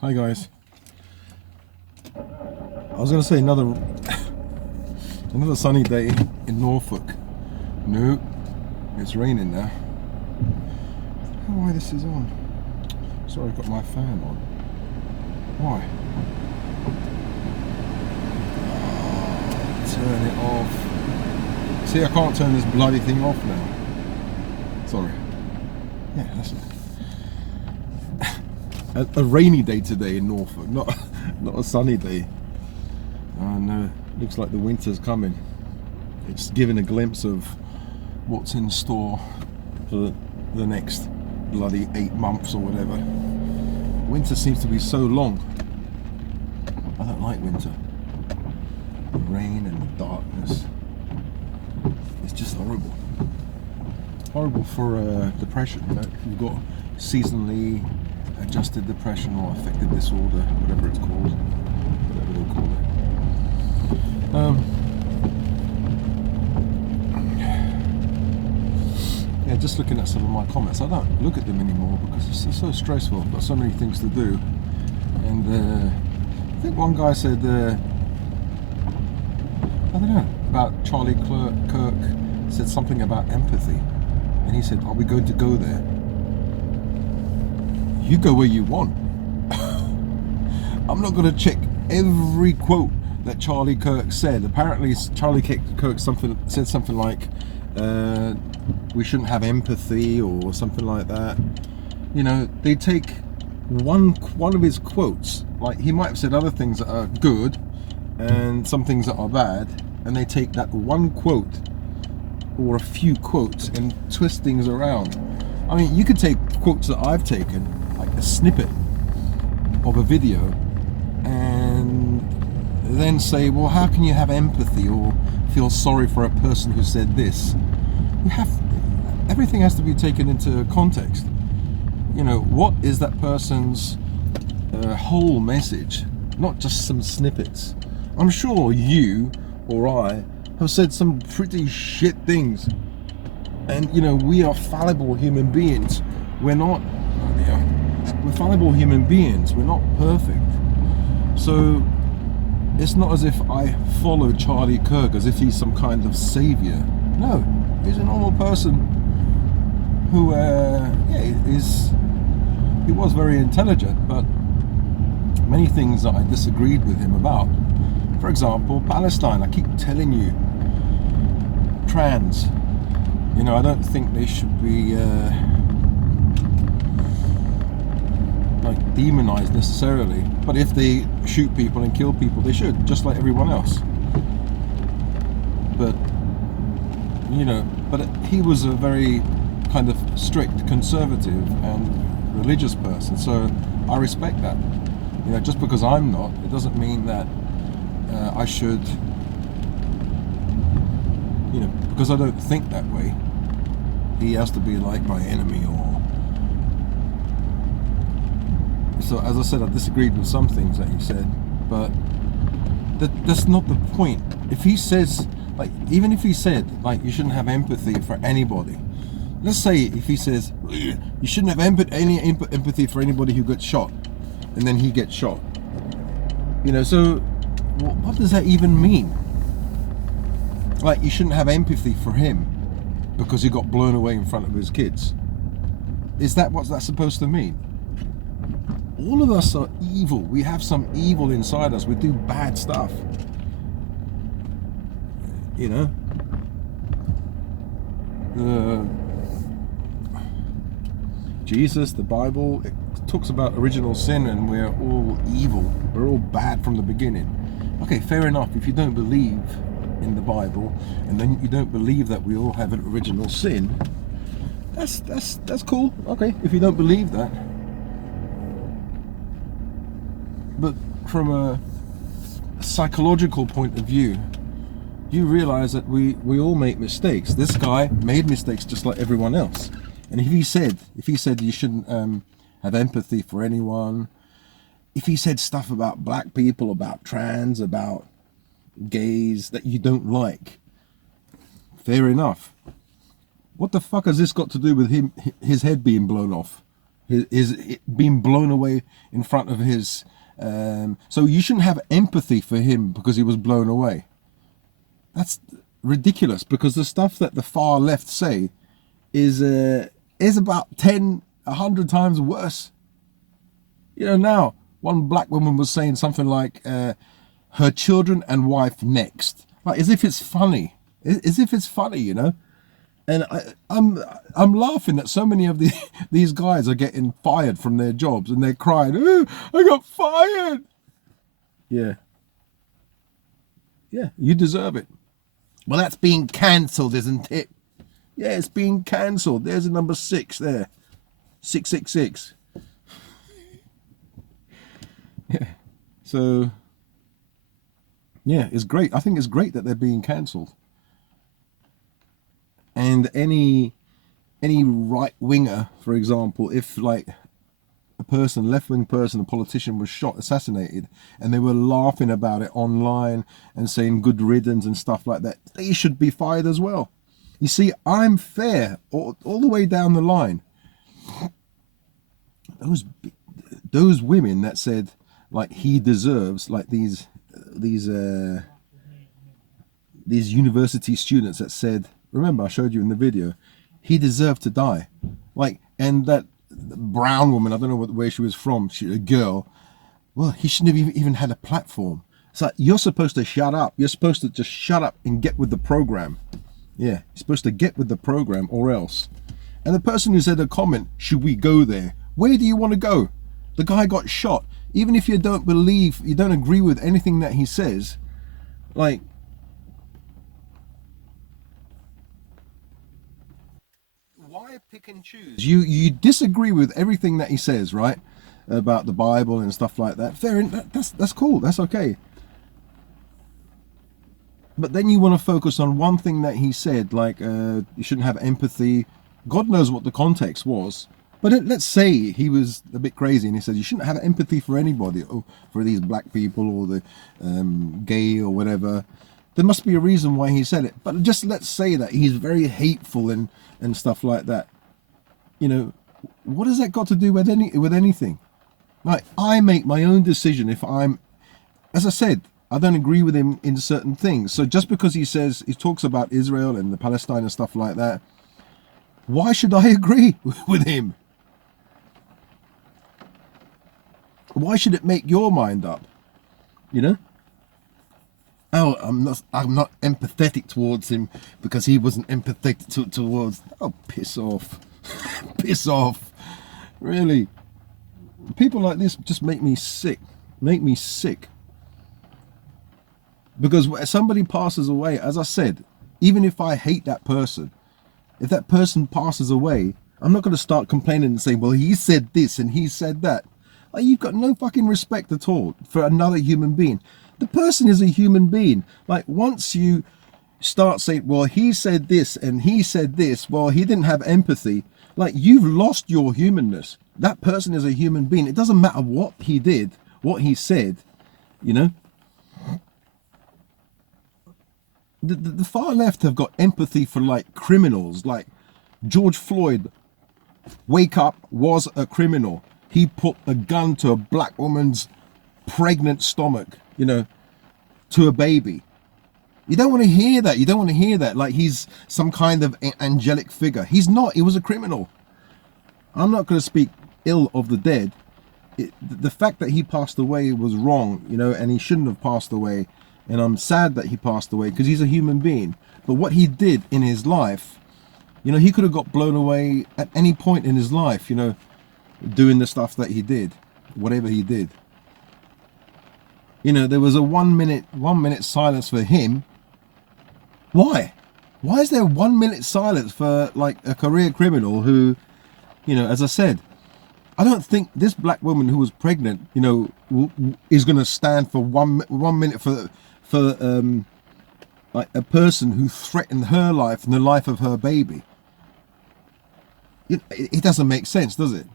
Hi guys. I was gonna say another sunny day in Norfolk. No, it's raining now. I don't know why this is on. Sorry, I've got my fan on. Why? Oh, turn it off. See, I can't turn this bloody thing off now. Sorry. Yeah, that's it. A rainy day today in Norfolk, not a sunny day. Oh no, looks like the winter's coming. It's giving a glimpse of what's in store for the next bloody 8 months or whatever. Winter seems to be so long. I don't like winter. The rain and the darkness. It's just horrible. Horrible for depression, you know. You've got seasonally adjusted depression or affective disorder, whatever it's called, whatever they call it. Yeah, just looking at some of my comments, I don't look at them anymore because it's so stressful. I've got so many things to do. And I think one guy said, I don't know, about Charlie Kirk said something about empathy. And he said, are we going to go there? You go where you want. I'm not going to check every quote that Charlie Kirk said. Apparently Charlie Kirk said something like we shouldn't have empathy or something like that. You know, they take one of his quotes, like he might have said other things that are good and some things that are bad, and they take that one quote or a few quotes and twist things around. I mean, you could take quotes that I've taken, like a snippet of a video, and then say, well, how can you have empathy or feel sorry for a person who said this? Everything has to be taken into context. You know, what is that person's whole message, not just some snippets. I'm sure you or I have said some pretty shit things, and you know, we are fallible human beings. We're not, we're fallible human beings. We're not perfect. So it's not as if I follow Charlie Kirk as if he's some kind of savior. No, he's a normal person who, he was very intelligent, but many things that I disagreed with him about. For example, Palestine. I keep telling you, trans. You know, I don't think they should be like demonized necessarily, but if they shoot people and kill people, they should, just like everyone else. But you know, but he was a very kind of strict conservative and religious person, so I respect that. You know, just because I'm not, it doesn't mean that I should, you know, because I don't think that way, he has to be like my enemy. Or so, as I said, I disagreed with some things that he said, but that's not the point. If he says, like, even if he said, like, you shouldn't have empathy for anybody, let's say if he says you shouldn't have empathy for anybody who gets shot, and then he gets shot, you know, so what does that even mean? Like, you shouldn't have empathy for him because he got blown away in front of his kids. Is that what's that supposed to mean? All of us are evil. We have some evil inside us. We do bad stuff. You know? Jesus, the Bible, it talks about original sin, and we're all evil. We're all bad from the beginning. Okay, fair enough. If you don't believe in the Bible, and then you don't believe that we all have an original sin, that's cool. Okay, if you don't believe that. But from a psychological point of view, you realize that we all make mistakes. This guy made mistakes just like everyone else. And if he said you shouldn't have empathy for anyone, if he said stuff about black people, about trans, about gays that you don't like, fair enough. What the fuck has this got to do with his head being blown off? his being blown away in front of his. So you shouldn't have empathy for him because he was blown away. That's ridiculous, because the stuff that the far left say is about 100 times worse. Now one black woman was saying something like her children and wife next, like as if it's funny, And I'm laughing that so many of these guys are getting fired from their jobs, and they're crying, oh, I got fired. Yeah, you deserve it. Well, that's being cancelled, isn't it? Yeah, it's being cancelled. There's a number 6 there. 666. Yeah. So, yeah, it's great. I think it's great that they're being cancelled. And any right winger, for example, if like a left-wing person, a politician was shot, assassinated, and they were laughing about it online and saying good riddance and stuff like that, they should be fired as well. You see, I'm fair all the way down the line. Those women that said like he deserves, like these university students that said, remember I showed you in the video, he deserved to die, like, and that brown woman, I don't know where she was from, a girl, well, he shouldn't have even had a platform. It's like, you're supposed to shut up. You're supposed to just shut up and get with the program. Yeah, you're supposed to get with the program or else. And the person who said a comment, should we go there? Where do you want to go? The guy got shot. Even if you don't agree with anything that he says, like, why pick and choose? You disagree with everything that he says, right? About the Bible and stuff like that. Fair enough. That's cool. That's okay. But then you want to focus on one thing that he said, like you shouldn't have empathy. God knows what the context was. But let's say he was a bit crazy and he said you shouldn't have empathy for anybody, or for these black people or the gay or whatever. There must be a reason why he said it. But just let's say that he's very hateful and stuff like that. What has that got to do with anything? Like, I make my own decision if as I said, I don't agree with him in certain things. So just because he talks about Israel and the Palestine and stuff like that, why should I agree with him? Why should it make your mind up? Oh, I'm not empathetic towards him because he wasn't empathetic towards. Oh, piss off. Piss off. Really. People like this just make me sick. Because somebody passes away, as I said, even if I hate that person, if that person passes away, I'm not going to start complaining and saying, well, he said this and he said that. Like, you've got no fucking respect at all for another human being. The person is a human being. Like, once you start saying, well, he said this and he said this, well, he didn't have empathy, like, you've lost your humanness. That person is a human being. It doesn't matter what he did, what he said, The far left have got empathy for, like, criminals. Like, George Floyd, wake up, was a criminal. He put a gun to a black woman's pregnant stomach, to a baby. You don't want to hear that. You don't want to hear that. Like, he's some kind of angelic figure. He's not. He was a criminal. I'm not going to speak ill of the dead. The fact that he passed away was wrong, and he shouldn't have passed away. And I'm sad that he passed away because he's a human being. But what he did in his life, he could have got blown away at any point in his life, doing the stuff that he did, whatever he did. There was a 1 minute silence for him. Why? Why is there 1 minute silence for, like, a career criminal who, as I said, I don't think this black woman who was pregnant, is going to stand for one minute for like a person who threatened her life and the life of her baby. It doesn't make sense, does it?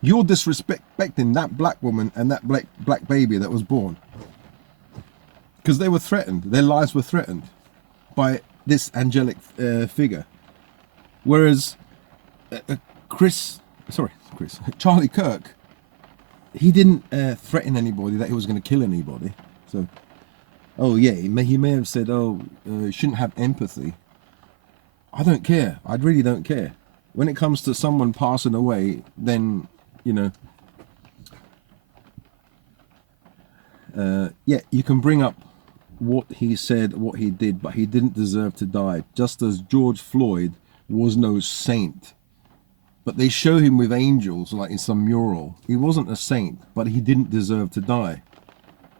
You're disrespecting that black woman and that black baby that was born. Because they were threatened. Their lives were threatened by this angelic figure. Whereas Chris sorry, Chris, Charlie Kirk, he didn't threaten anybody that he was going to kill anybody. So, oh yeah, he may have said, oh, you shouldn't have empathy. I don't care. I really don't care. When it comes to someone passing away, then, you know, yeah, you can bring up what he said, what he did, but he didn't deserve to die. Just as George Floyd was no saint. But they show him with angels, like in some mural. He wasn't a saint, but he didn't deserve to die.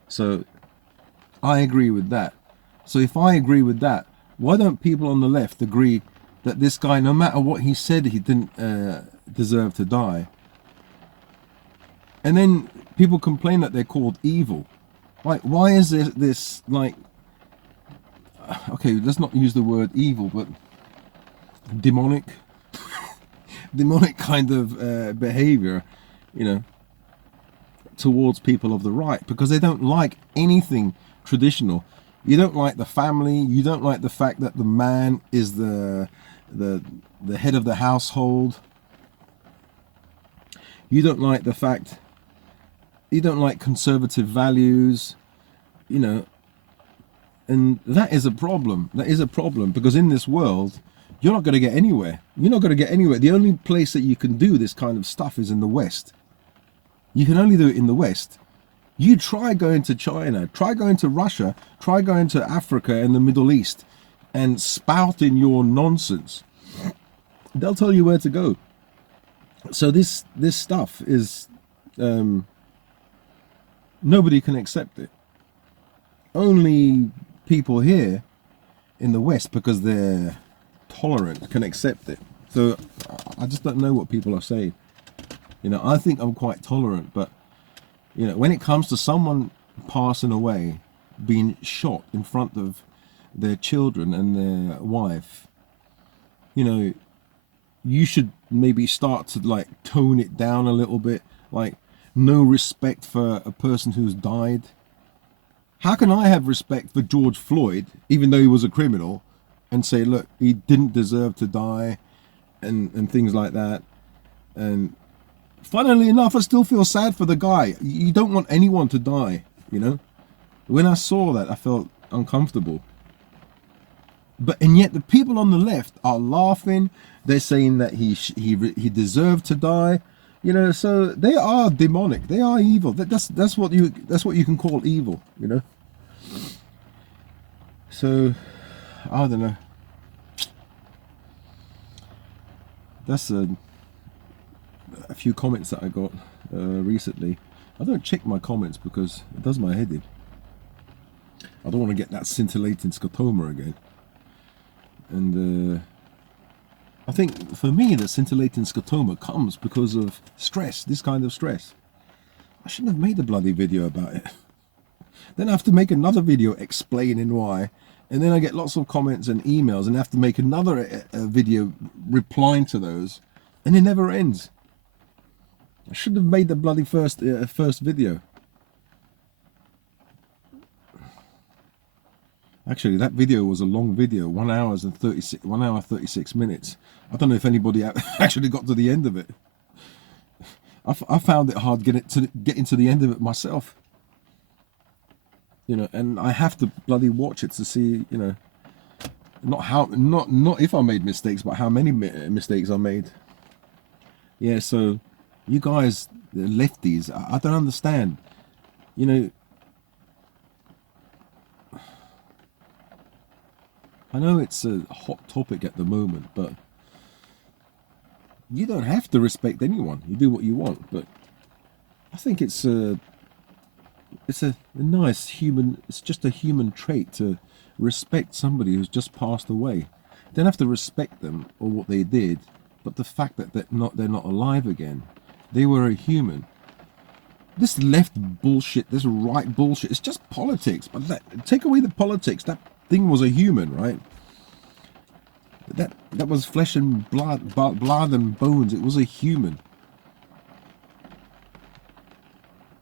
So I agree with that. So if I agree with that, why don't people on the left agree that this guy, no matter what he said, he didn't deserve to die? And then people complain that they're called evil. Like, why is there this, like, okay, let's not use the word evil, but demonic kind of behavior, you know, towards people of the right, because they don't like anything traditional. You don't like the family. You don't like the fact that the man is the head of the household. You don't like the fact, you don't like conservative values, you know, and that is a problem. That is a problem, because in this world, you're not going to get anywhere. You're not going to get anywhere. The only place that you can do this kind of stuff is in the West. You can only do it in the West. You try going to China, try going to Russia, try going to Africa and the Middle East and spouting your nonsense. They'll tell you where to go. So this stuff is, nobody can accept it. Only people here in the West, because they're tolerant, can accept it. So I just don't know what people are saying. You know, I think I'm quite tolerant, but you know, when it comes to someone passing away, being shot in front of their children and their wife, you know, you should maybe start to like tone it down a little bit. Like, no respect for a person who's died. How can I have respect for George Floyd, even though he was a criminal, and say, look, he didn't deserve to die, and things like that? And funnily enough, I still feel sad for the guy. You don't want anyone to die, you know? When I saw that, I felt uncomfortable. And yet the people on the left are laughing. They're saying that he deserved to die, you know. So they are demonic. They are evil. That's what you can call evil, you know. So I don't know. That's a few comments that I got recently. I don't check my comments because it does my head in. I don't want to get that scintillating scotoma again. And I think for me, the scintillating scotoma comes because of stress, this kind of stress. I shouldn't have made a bloody video about it. Then I have to make another video explaining why. And then I get lots of comments and emails, and I have to make another video replying to those. And it never ends. I should have made the bloody first video. Actually, that video was a long video, 1 hour 36 minutes. I don't know if anybody actually got to the end of it. I found it hard getting to the end of it myself. You know, and I have to bloody watch it to see, you know, not if I made mistakes, but how many mistakes I made. Yeah, so you guys, the lefties, I don't understand. You know, I know it's a hot topic at the moment, but you don't have to respect anyone. You do what you want, but I think it's a nice human, it's just a human trait to respect somebody who's just passed away. You don't have to respect them or what they did, but the fact that they're not alive again. They were a human. This left bullshit, this right bullshit, it's just politics. But take away the politics. That thing was a human, right? That was flesh and blood and bones. It was a human.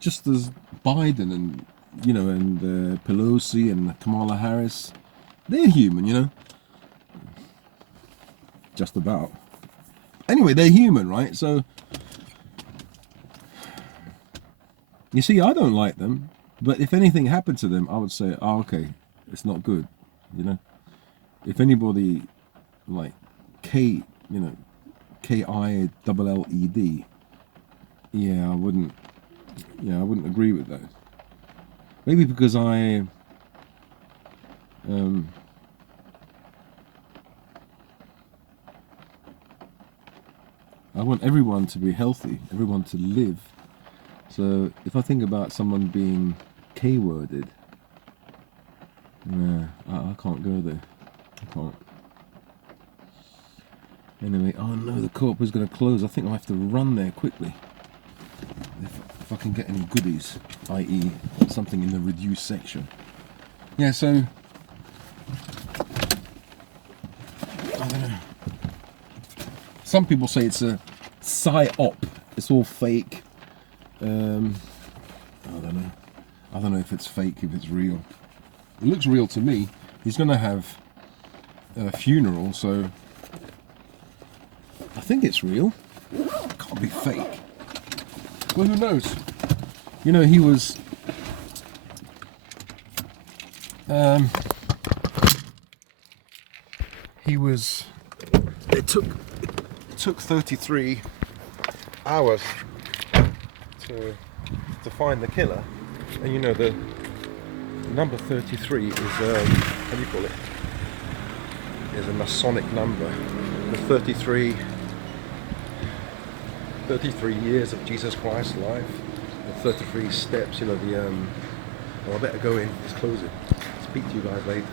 Just as Biden and, you know, and Pelosi and Kamala Harris, they're human, you know. Just about. Anyway, they're human, right? So You see, I don't like them, but if anything happened to them, I would say, oh, okay, it's not good, you know. If anybody like KILLED, yeah, I wouldn't agree with that. Maybe because I want everyone to be healthy, everyone to live. So if I think about someone being K-worded, nah, I can't go there. I can't. Anyway, oh no, the co-op is going to close. I think I'll have to run there quickly. If I can get any goodies, i.e. something in the reduced section. Yeah, so I don't know. Some people say it's a psy-op. It's all fake. I don't know. I don't know if it's fake, if it's real. It looks real to me. He's going to have a funeral, so I think it's real. It can't be fake. Well, who knows? You know, he was it took 33 hours to find the killer, and you know the number 33 is how do you call it? Is a Masonic number. The 33 years of Jesus Christ's life, the 33 steps. You know the. Well, I better go in. It's closing. Speak to you guys later.